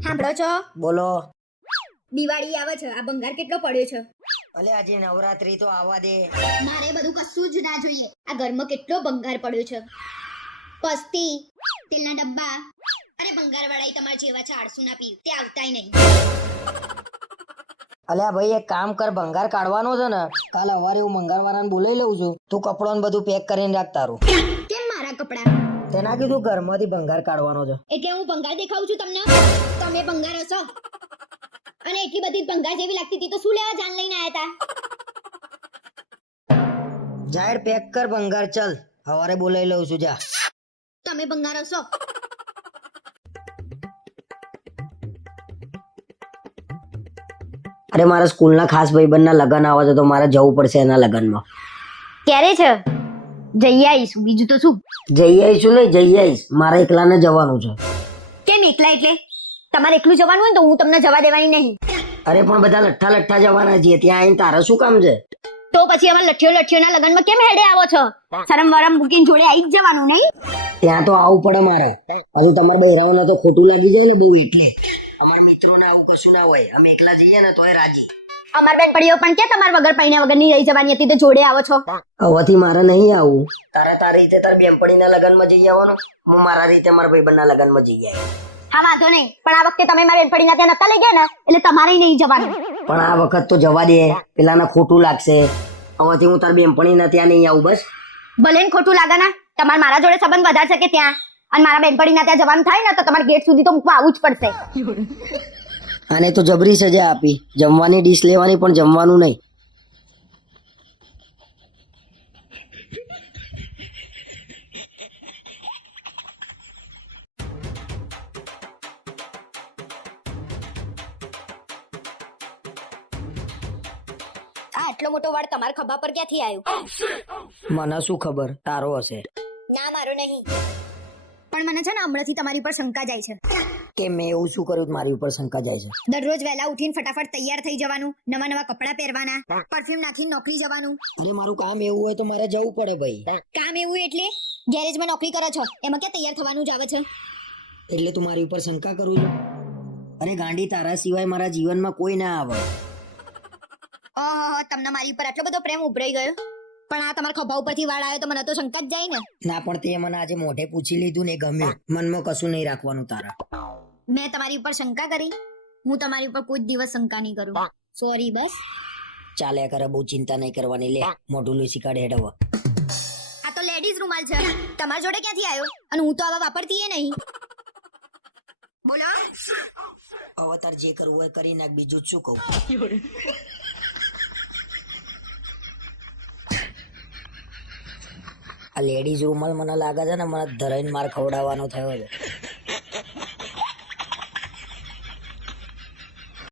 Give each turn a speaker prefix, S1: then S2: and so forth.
S1: સાંભળો છો?
S2: બોલો.
S1: દિવાળી આવે છે, આ ભંગાર કેટલો પડ્યો છે?
S2: અલે આજે નવરાત્રી તો આવવા દે.
S1: મારે બધું કશું જ ના જોઈએ. આ ઘરમાં કેટલો ભંગાર પડ્યો છે. પસ્તી, તેલના ડબ્બા. અરે ભંગાર વાળા તમારા જેવા છે, આળસુ ના પીવ તે આવતાય નહીં.
S2: અલ્યા ભાઈ એક કામ કર, ભંગાર કાઢવાનો છે ને, કાલ સવારે હું ભંગાર વાળાને બોલાવી લઉં છું. તું કપડો ને બધું પેક કરીને રાખ તારું.
S1: કેમ મારા કપડા?
S2: તેના કીધું ઘરમાંથી ભંગાર કાઢવાનો છે.
S1: એટલે હું ભંગાર દેખાઉં છું તમને? તમે ભંગાર હશો. અને એટલી બધી ભંગાર જેવી લાગતી હતી તો શું લેવા જાન લઈને આયા હતા?
S2: જાહેર પેક કર ભંગાર, ચલ સવારે બોલાવી લઉં છું. જા.
S1: તમે ભંગાર હશો.
S2: અરે મારા સ્કૂલના ખાસ ભાઈબંધના લગ્ન આવે છે તો મારે જવું પડશે એના લગ્નમાં.
S1: ક્યારે છે? જઈ આવીશું, બીજું તો શું.
S2: જઈ આવીશું નહીં, જઈ આવીશ. મારે એકલાને જવાનું છે.
S1: કેમ એકલા? એટલે તમારે એકલું જવાનું હોય ને તો હું તમને જવા દેવાની નહીં.
S2: અરે પણ બધા લઠ્ઠા જવાના છીએ, ત્યાં આવીને તારે શું કામ છે?
S1: તો પછી અમારા લઠ્ઠીઓના લગ્નમાં કેમ હેડે આવો છો? શરમ વરમ મૂકીને જોડે આવી જ જવાનું નહીં?
S2: ત્યાં તો આવવું પડે મારે. હજુ તમારા બહેરાઓને તો ખોટું લાગી જાય ને બહુ, એટલે અમારા મિત્રોને આવું કશું ના હોય. અમે એકલા જઈએ ને તોય રાજી.
S1: અમાર બેનપણીઓ પણ કે તમાર વગર પૈણા વગરની રહી જવાની હતી તો જોડે આવો છો.
S2: હવેથી મારે નહીં આવું. તારી રીતે તાર બેનપણીના લગ્નમાં જઈ આવવાનું, હું મારા રીતે મારા ભાઈબંધના લગ્નમાં જઈ આવ્યો.
S1: હા વાંધો નહીં, પણ આ વખતે તમે મારી બેનપણીના ત્યાં નતા લઈ ગયા ને એટલે તમારે નહીં જવાનું.
S2: પણ આ વખત તો જવા દે, પેલાને ખોટું લાગશે. હવેથી હું તાર બેનપણીના ત્યાં નહીં આવું બસ.
S1: ભલે ને ખોટું લાગે ને, તમારે મારા જોડે સંબંધ વધારે છે કે ત્યાં? અને મારા બેનપણીના ત્યાં જવાનું થાય ને તો તમારે ગેટ સુધી તો મૂકવા આવવું જ પડશે.
S2: આને તો જબરી સજા આપી, જમવાની ડીશ લેવાની પણ જમવાનું નહીં.
S1: આ આટલો મોટો વાળ તમારા ખભા પર ક્યાંથી આવ્યો?
S2: મને શું ખબર, તારો હશે.
S1: ના, મારો નહીં. પણ મને છે ને હમણાંથી તમારી ઉપર શંકા જાય છે.
S2: કે મેં એવું શું કર્યું મારી ઉપર શંકા જાય છે?
S1: દરરોજ વહેલા ઉઠીને ફટાફટ તૈયાર થઈ જવાનું, નવા નવા કપડાં પહેરવાના, પરફ્યુમ નાખીને નોકરી જવાનું.
S2: અરે મારું કામ એવું હોય તો મારે જવું પડે ભાઈ.
S1: કામ એવું એટલે ગેરેજમાં નોકરી કરે છો, એમાં ક્યાં તૈયાર થવાનું જ આવે છે?
S2: એટલે તું મારી ઉપર શંકા કરું છું? અરે ગાંડી, તારા સિવાય મારા જીવનમાં કોઈ ના આવે.
S1: ઓહો, તમને મારી ઉપર આટલો બધો પ્રેમ ઉભરાઈ ગયો? પણ આ તમારા ખભા ઉપરથી વાળ આવ્યો તો મને તો શંકા જ જાય ને.
S2: ના, પણ તે મને આજે મોઢે પૂછી લીધું ને, ગમ્યું. મનમાં કશું નહીં રાખવાનું તારા.
S1: મેં તમારી ઉપર શંકા કરી? હું તમારી ઉપર કોઈ દિવસ શંકા નહીં કરું. સોરી બસ.
S2: ચાલ્યા કરે, બહુ ચિંતા નહીં કરવાની. લે મોઢું લૂસી કાઢે હેડવા.
S1: આ તો લેડીઝ રૂમાલ છે, તમારી જોડે ક્યાંથી આવ્યો? અને હું તો આવા વાપરતી એ નહીં. બોલો.
S2: હવે તાર જે કરવું હોય કરી નાખ, બીજું શું કહું. આ લેડીઝ રૂમાલ મને લાગે છે ને મને ધરાઈને માર ખવડાવવાનો થયો છે.